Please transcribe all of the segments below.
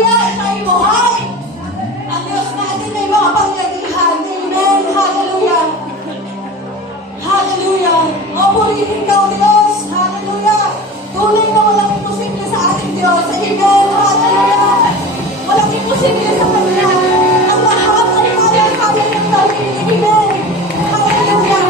Hallelujah! Ika'y buhay! Ang Diyos natin ay makapangyarihan. Amen! Hallelujah! Hallelujah! O purihin ka, O Diyos! Hallelujah! Tunay na walang imposible sa ating Diyos. Amen! Hallelujah! Walang imposible sa Kanya. Ang lahat ay kaya niyang gawin. Amen! Hallelujah!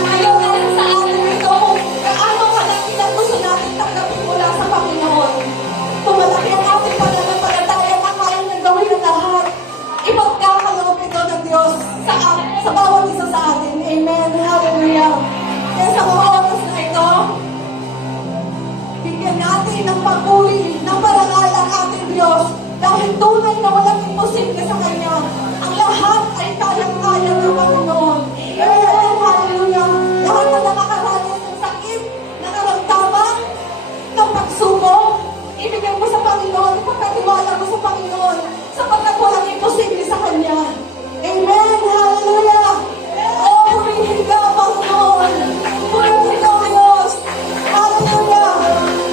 Ngayon na lang sa atin ito kung gaano kalaki ang gusto natin tanggapin mula sa Panginoon. Kung malaki ang ating pananampalataya na kaya niyang gawin ang lahat, ipagkakaloob ito ng Diyos sa bawat isa sa atin. Amen. Hallelujah. Kaya sa mga oras na ito, bigyan natin ng papuri, ng parangal ang ating Diyos dahil tunay na walang imposible sa Kanya. Ang lahat ay kayang-kaya ng Panginoon. Amen. Hallelujah. Lahat na nakakaranas ng sakit, nakaramdaman, ng pagsubok, ibigay mo sa Panginoon, ipagkatiwala mo sa Panginoon, sapagkat walang imposible sa Kanya. Amen. Hallelujah. Oh, purihin ka, Panginoon. Purihin ka, Diyos. Hallelujah.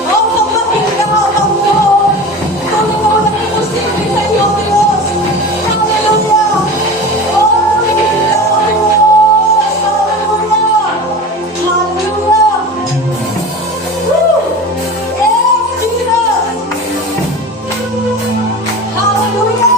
Oh, pagpahin ka, Panginoon. Tunay na walang imposible sa iyo, Diyos. Hallelujah. Oh, purihin ka, Diyos. Hallelujah. Hallelujah. Woo. Yes, Jesus. Hallelujah.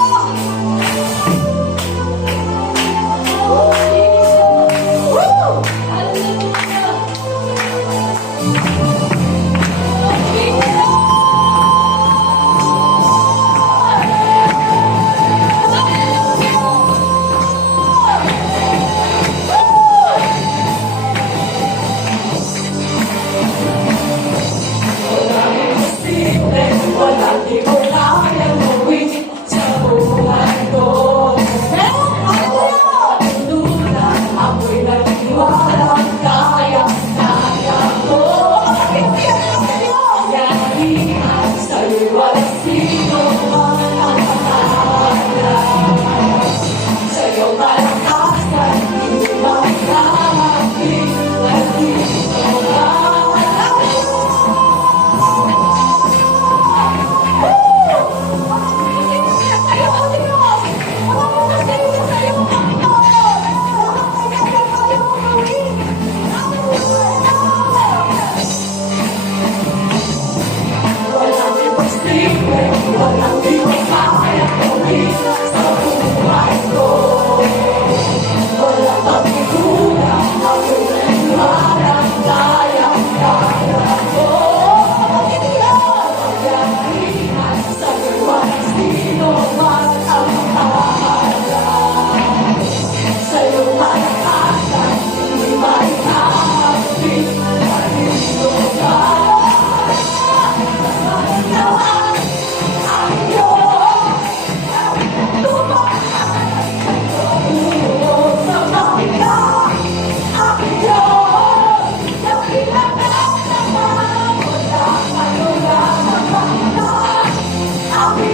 I'll be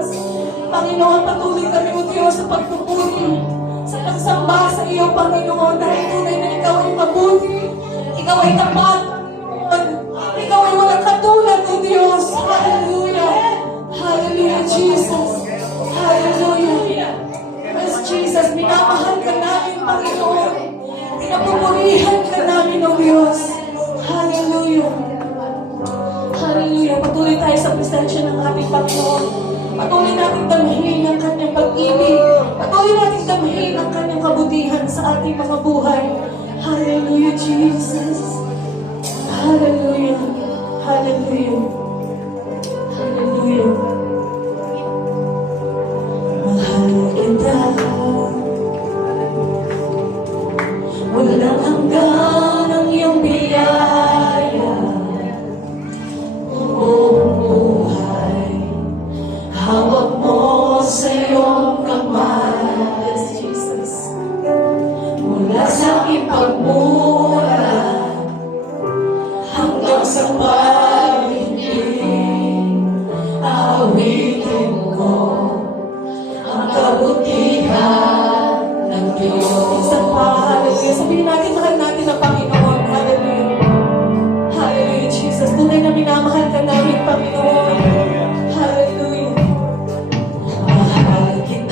Jesus. Panginoon, patuloy kami, O Diyos, sa pagpupuri, sa pagsamba sa iyo, Panginoon, dahil tunay na ikaw ay mabuti, ikaw ay tapat, Panginoon, ikaw ay walang katulad, O Diyos. Hallelujah. Hallelujah, Jesus. Hallelujah. Yes, Jesus, minamahal ka namin, Panginoon. Pinapupurihan ka namin, O Diyos. Hallelujah. Hallelujah. Patuloy tayo sa presensya ng ating Panginoon. Patuloy natin damhin ang kanyang pag-ibig. Patuloy natin damhin ang kanyang kabutihan sa ating mga buhay. Hallelujah, Jesus. Hallelujah. Hallelujah. Hallelujah. Mahal kita. Walang hanggan ang iyong biyaya. Buhay, hawak mo sa iyong kamay. Yes, Jesus. Mula sa aking pagmula hanggang sa pag-ibig, awitin ko ang kabutihan ng Diyos. Isang hallelujah. Sabihin natin, mahal natin ang Panginoon. Hallelujah. Hallelujah, Jesus. Tunay na minamahal ka namin, Panginoon. Hallelujah. Mahal kita.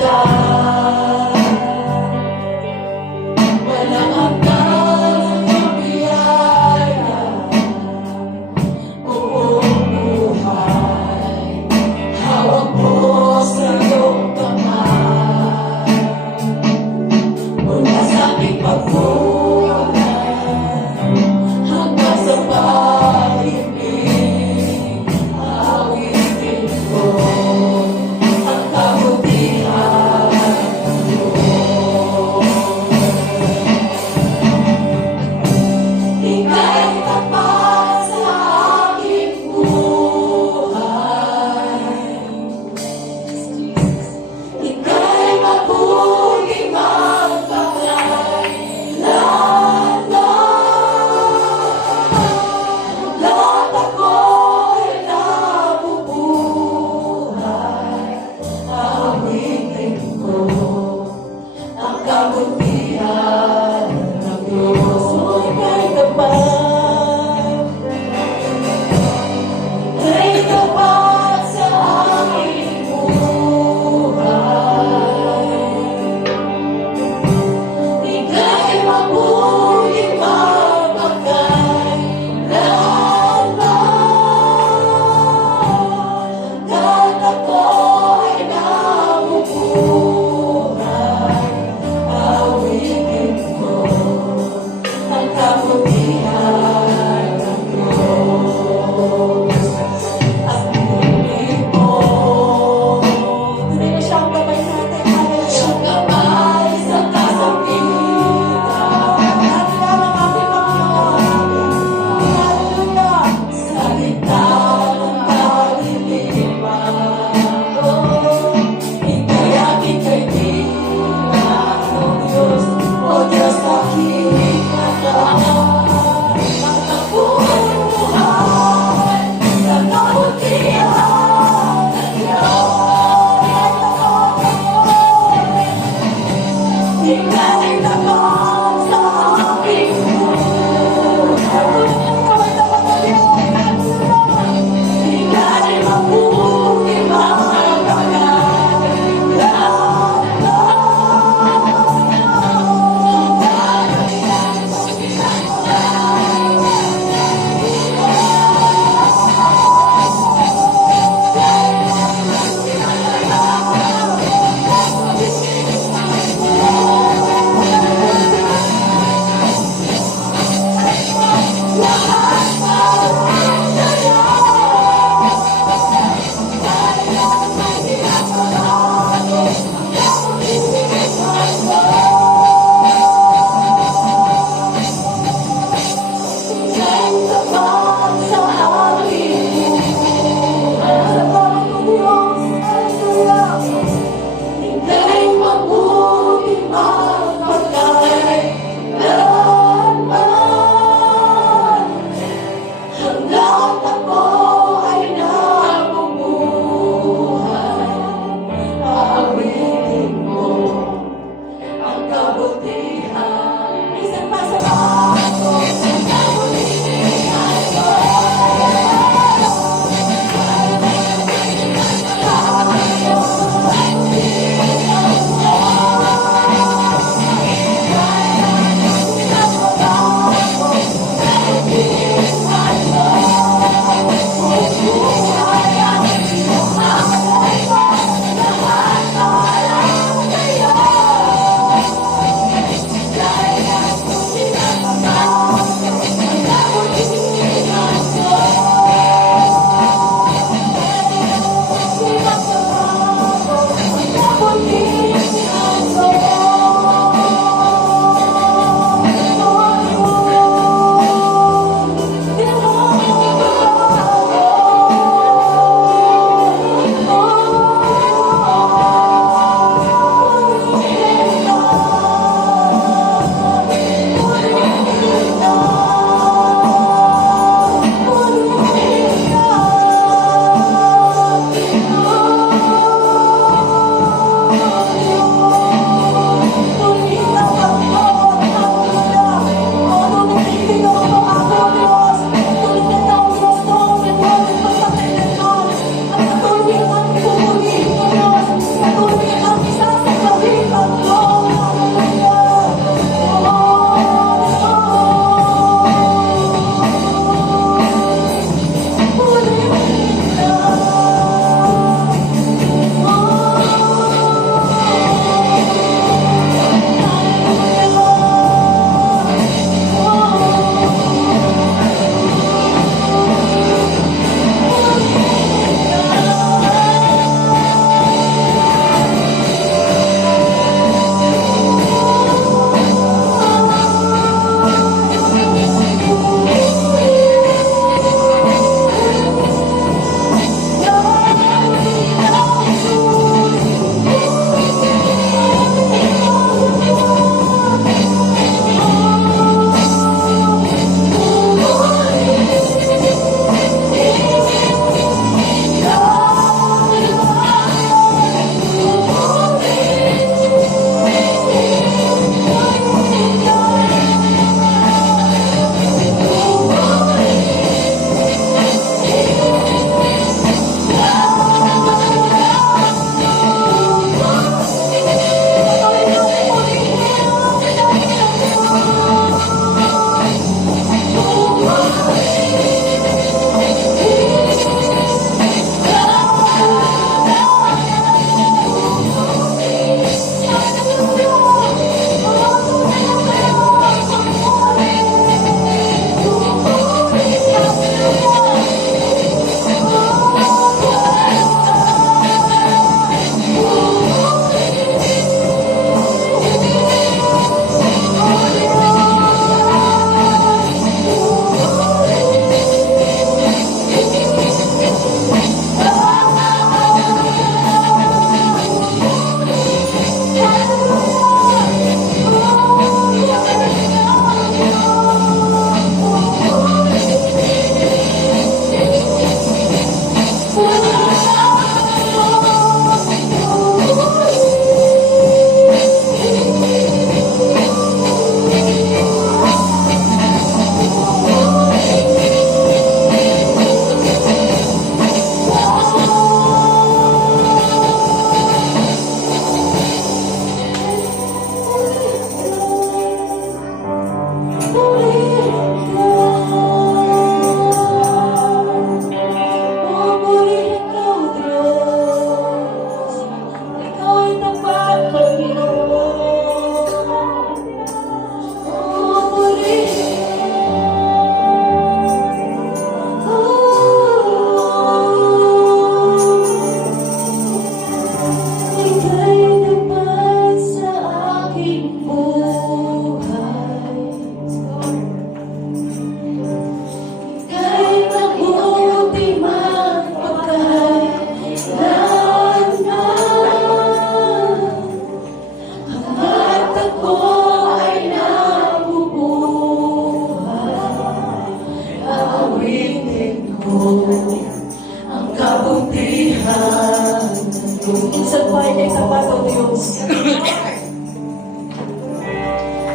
Minsan pa ay kay tapat o Diyos.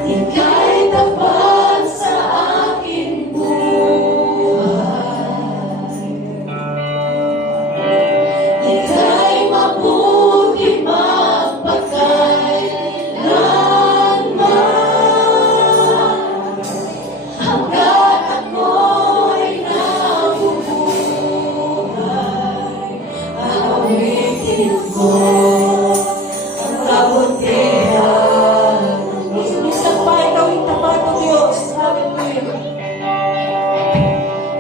Ika'y tapat sa aking buhay. Ika'y mabuti magpakailanman. Hanggat ako'y nabubuhay, awitin ko ang kabutihan. Minsan pa ikaw ang tapat o Diyos. Hallelujah.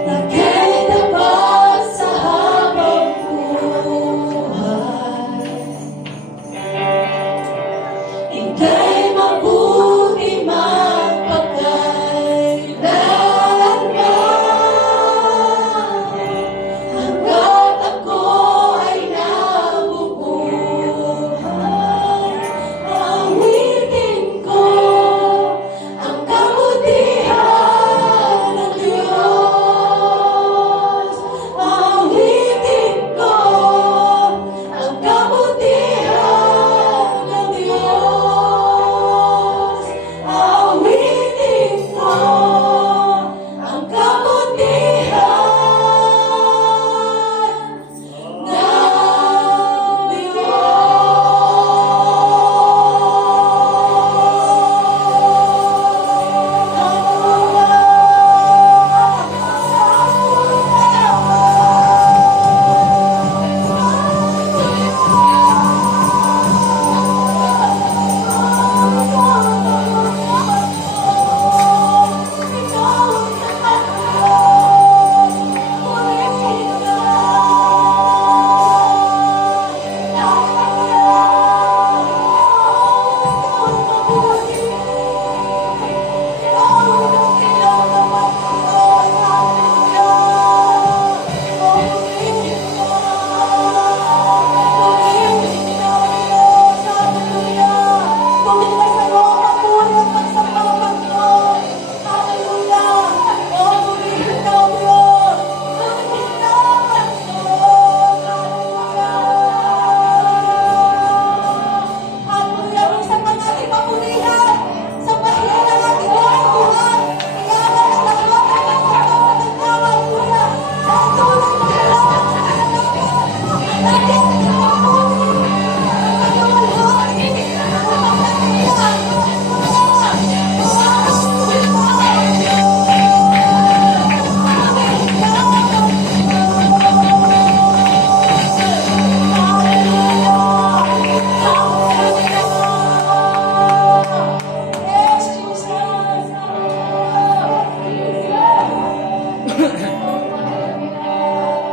Ika'y tapat sa habang buhay. Ika'y mabuti magpakailanman. Hanggat ako ay nabubuhay, awitin ko ang kabutihan ng Diyos. Awitin ko ang kabutihan ng Diyos. Awitin ko ang kabutihan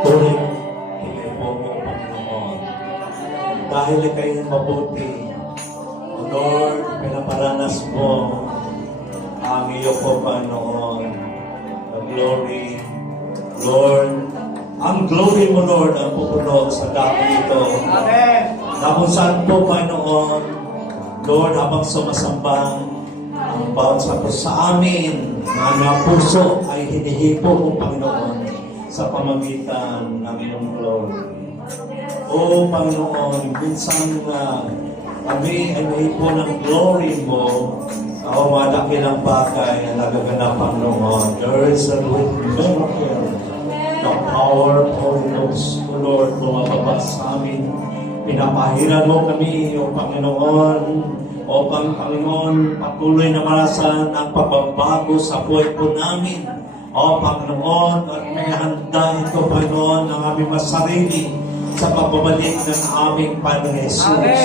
Tuloy, hindi po mo, Panginoon. Dahil ika'y mabuti, O Lord, pinaparanas mo ang iyo po, Panginoon. The glory, Lord, ang glory mo, Lord, ang pupuno sa dami ito. Na kung saan po, Panginoon, Lord, habang sumasambang ang bawat sa amin, na ang puso ay hinihipo mo, Panginoon, sa pamamagitan ng iyong glory. O Panginoon, minsan kami ay nahipo ng glory mo, o madakilang bagay na nagaganap, Panginoon. There is a great miracle. The power of Holy Ghost, O Lord, bumababa sa amin. Pinapahiran mo kami, O Panginoon, upang Panginoon, patuloy na marasan ang pagbabago sa buhay po namin. O Panginoon, at may handa ito, Panginoon, ng aming masarili sa pagbabalik ng aming Panginoon Jesus.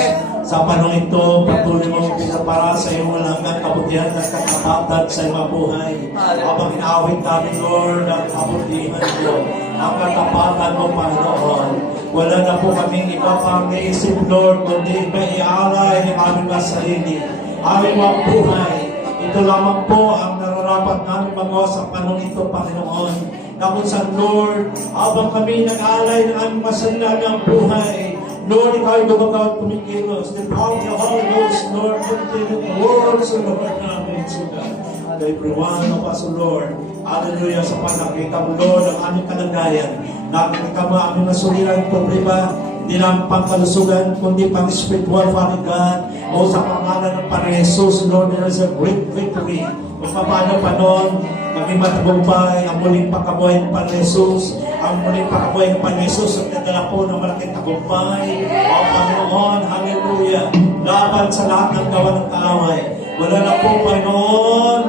Sa panahon ito, patuloy mong pinapara sa iyong walang kabutihan at katapatan sa iyong buhay. Habang inaawit namin, Lord, ang kabutihan mo, ang katapatan mo, Panginoon. Wala na po kaming iba pang naisip, Lord, kundi may ialay ng aming masarili, aming mga buhay. Ito lamang po ang nararapat namin magawa sa panahon ito, Panginoon. Na kung saan, Lord, habang kami nag-alay ng aming masalilagang buhay, Lord, ikaw ay gumagawa at kumikilos. The power of the Holy Ghost, Lord, continue the words of the Lord namin, God. And everyone of us, Lord, hallelujah, sa panakita mo, Lord, ang aming kalagayan. Nakikita mo aming nasuliran problema, Hindi lang pangkalusugan, kundi pang spiritual, Father God. O sa pangalan ng Panginoon Jesus, Lord, there is a great victory. Kung paano pa noon, kami matagumpay, ang muling pagkabuhay ng Panginoon Jesus, ang muling pagkabuhay ng Panginoon Jesus, at nadala po ng malaking tagumpay. O Panginoon, hallelujah, laban sa lahat ng gawa ng kaaway. Wala na po, Panginoon,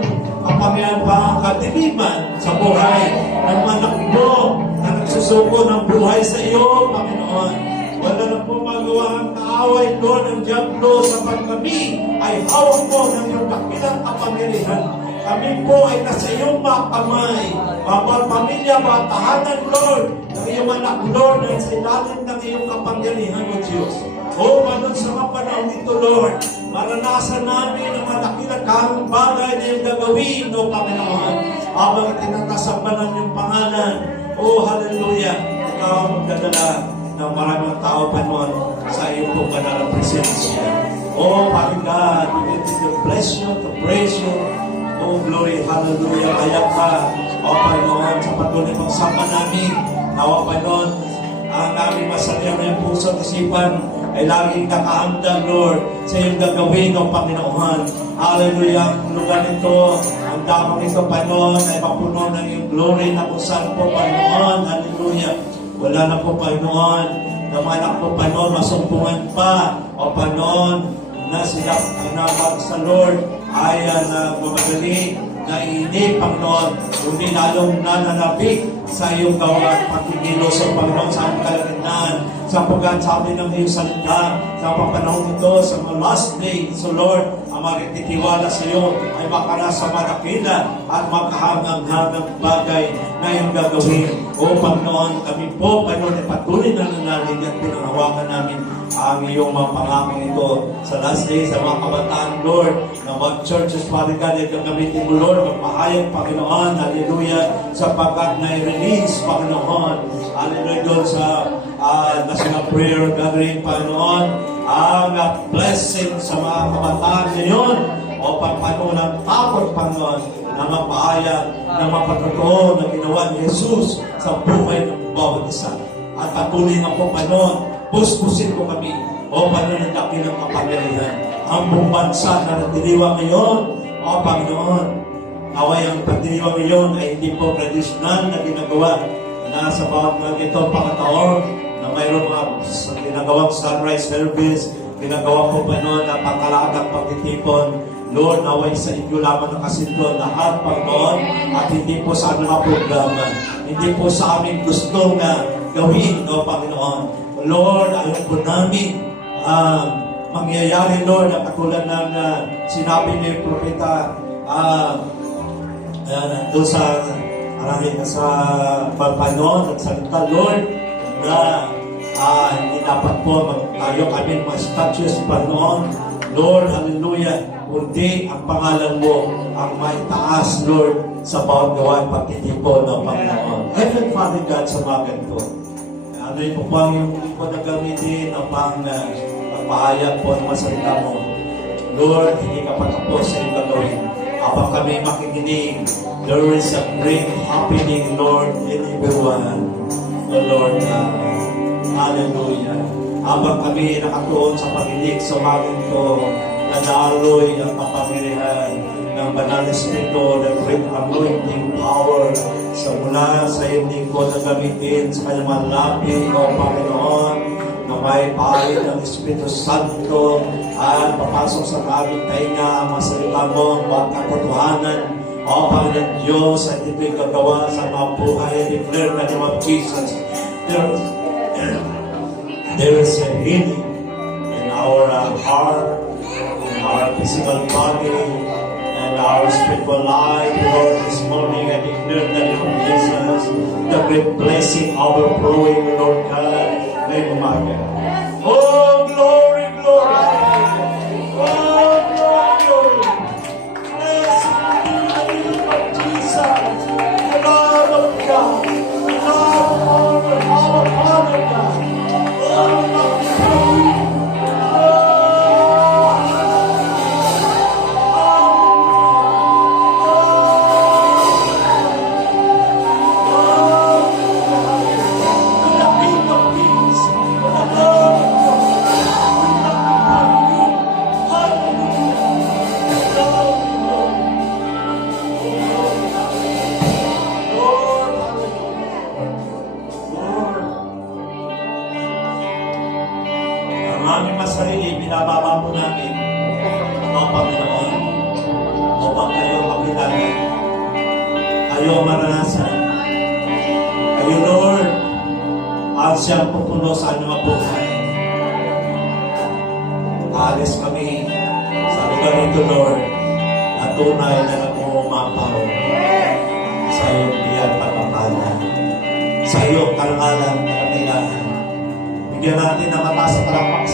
kapangyarihan pa ang kadiliman sa buhay ng mga anak mo na nagsusuko ng buhay sa iyo, Panginoon. Wala na po magawa ang kaaway, Lord, ng Diablo sa kami ay hawak mo ng iyong dakilang kapangyarihan. Kami po ay nasa iyong mga kamay. Bawat pamilya, bawat tahanan, Lord, ng iyong anak, Lord, ay sa ilalim ng iyong kapangyarihan, O Diyos. O, panon sa mga panahon ito, Lord, maranasan namin ang mga dakilang bagay na iyong gagawin, O Panginoon. Habang itinatasapan ng iyong pangalan, O, hallelujah, ikaw ang magdadala ng maraming tao pa noon sa iyong pong banal na presensya. Oh, Father God, we need to bless you, to praise you. Oh, glory, hallelujah, kaya ka, O Panginoon, sa patuloy pang sama namin. Nawa pa noon, ang aming masalyang na yung puso at isipan ay laging nakahanda, Lord, sa iyong gagawin, O Panginoon. Hallelujah, ang lugar nito, ang damang ito, Panginoon, ay mapuno ng iyong glory na kung saan po, Panginoon. Hallelujah. Wala na po, Panginoon, na mga anak po, Panginoon, masumpungan pa, O Panginoon, na sila ang namag sa Lord ay gumagali, na ini, Panginoon, kundi lalong nananabik sa iyong gawa at pagkikilos, O Panginoon, sa aming kalagitnaan, sa pagkasabi ng iyong salita, sa papanahon ito, sa mga last day, so Lord, ang magkikitiwala sa iyo ay makarasa malakila at makahangang-hangang bagay na iyong gagawin. O Panginoon, kami po, Panginoon, ay patuloy na nanalig at pinangawakan namin ang iyong mga pangakong ito sa last day, sa mga kabataan, Lord, na mga churches, Father God, ay gagamitin mo, Lord, magpahayag, Panginoon, hallelujah, sapagkat na-release, Panginoon, hallelujah, doon sa National Prayer Gathering, Panginoon, ang blessing sa mga kabataan ngayon, o pagpano ng takot, Panginoon, na mapahayag, na mapatotoo na ginawa ni Jesus sa buhay ng bawat isa. At patuloy na po, Panginoon, puspusin ko kami, o Panginoon, ng dakilang kapangyarihan. Ang buong bansa na nagdiliwa ngayon, o Panginoon, naway ang pagdiliwa ngayon ay hindi po traditional na ginagawa na sa bawat mga ito pagkataon na mayroong mga ginagawang sunrise service, ginagawa po pa noon na pangkalagang pagtitipon. Lord, naway sa inyo lamang ang kasinto lahat, Panginoon, at hindi po sa aming mga programa, hindi po sa aming gusto na gawin, O Panginoon. Lord, ayaw po namin mangyayari, Lord, na katulad ng sinabi ni Propeta doon sa Panginoon at salita, Lord, na hindi dapat po tayo kami mga statues, Panginoon. Lord, hallelujah, kundi ang pangalan mo ang may taas, Lord, sa bawat gawain pagtitipon ng Panginoon. Heaven, Father God, sa mga ganito. Ano yung pang yung ko na gamitin ang pagpahayag po ng masalita mo. Lord, hindi ka patapos sa iyong gagawin. Habang kami makikinig, there is a great happening, Lord, in everyone. O Lord, hallelujah. Habang kami nakatuon sa pakinig sa bagay ito, nadaloy ang kapangyarihan ng Banal na Espiritu, the great anointing power sa mula sa hindi ko na gamitin sa kanyang malapit, O Panginoon, na may pahay ng Espiritu Santo at papasok sa aming tainga ang masalita mo, ang katotohanan, O Panginoon Diyos, at ito'y gagawa sa mga buhay. I declare na name of Jesus, there is a healing in our heart, in our physical body, and our spiritual life. Lord, this morning I declare the name of Jesus, the great blessing overflowing, Lord God, may umaga. Oh, glory, glory! Oh, glory, glory! Blessed be the name of Jesus, the Lord of God, the Lord of our Father God. The King of Kings, the Lord aming mga sarili, binababa po namin ang Panginoon upang kayo makilala, kayo maranasan. Kayo, Lord, ang siyang pupuno sa aming mga buhay. Alis kami sa lugar nito, Lord, na tunay na nag-uumapaw sa iyong biyang pagpapala, sa iyong karangalan at kailangan. Bigyan natin ng mataas at talamak